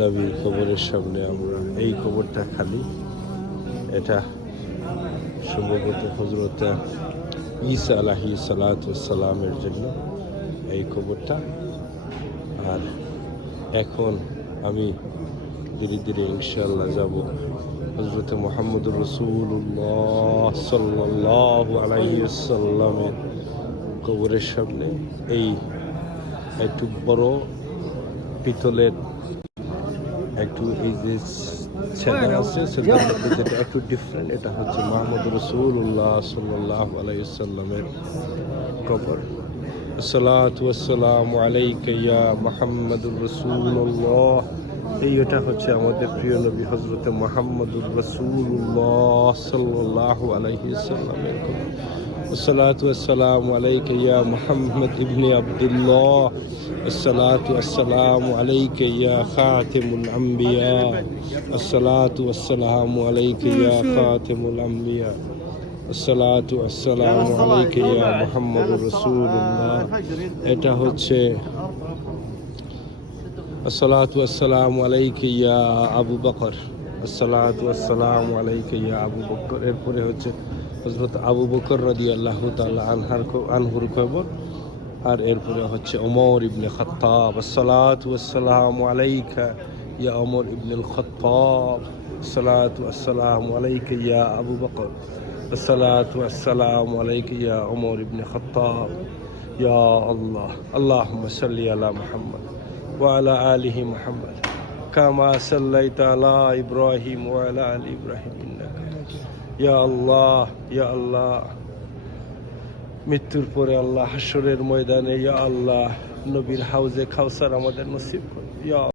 নবীর কবরের সামনে আমরা, এই কবরটা খালি। এটা সম্ভবত হযরত ঈসা আলাইহিস সালামের জন্য এই কবরটা। আর এখন আমি ধীরে ধীরে ইনশাআল্লাহ যাব হযরত মুহাম্মদুর রাসূলুল্লাহ সাল্লাল্লাহু আলাইহি ওয়াসাল্লামের কবরের সামনে। এই একটু বড় পিতলের একটু এই যে ছেদা আছে, সেটার মধ্যে যেটা একটু ডিফারেন্ট, এটা হচ্ছে মুহাম্মদুর রাসূলুল্লাহ সাল্লাল্লাহু আলাইহি ওয়াসাল্লামের কবর। আসসালাতু ওয়াসসালামু আলাইকা ইয়া মুহাম্মাদুর রাসূলুল্লাহ। এটা হচ্ছে আমাদের প্রিয় নবী হযরত মুহাম্মদুর রাসূলুল্লাহ সাল্লাল্লাহু আলাইহি ওয়াসাল্লামের কবর। আসসালাতু ওয়াসসালামু আলাইকা ইয়া মুহাম্মদ ইবনে আব্দুল্লাহ। আসসালাতু ওয়াসসালামু আলাইকা ইয়া খাতিমুল আম্বিয়া। আসসালাতু ওয়াসসালামু আলাইকা ইয়া খাতিমুল আম্বিয়া। আসসালাতু ওয়াসসালামু আলাইকা ইয়া মুহাম্মদুর রাসূলুল্লাহ। এটা হচ্ছে আসসালাতু ওয়াসসালামু আলাইকা ইয়া আবু বকর। আসসালাতু ওয়াসসালামু আলাইকা ইয়া আবু বকর। এরপরে হচ্ছে হযরত আবু বকর রাদিয়াল্লাহু তাআলা আনহুর কবর। আর এরপরে হচ্ছে ওমর ইবনে খাত্তাব। আসসালাতু ওয়াসসালামু আলাইকা ইয়া ওমর ইবনুল খাত্তাব। আসসালাতু ওয়াসসালামু আলাইকা ইয়া আবু বকর। আসসালাতু ওয়াসসালামু আলাইকা ইয়া ওমর ইবনে খাত্তাব। ইয়া আল্লাহ, আল্লাহুম্মা সাল্লি আলা মুহাম্মদ ওয়া আলা আলিহি মুহাম্মদ কামা সাল্লাইতা আলা ইব্রাহিম ওয়া আলা আলি ইব্রাহিম ইন্নাকা। ইয়া আল্লাহ, ইয়া আল্লাহ, মৃত্যুর পরে আল্লাহ হাসরের ময়দানে ইয়া আল্লাহ নবীর হাউজে কাউসার আমাদের নসিব করুন। ইয়া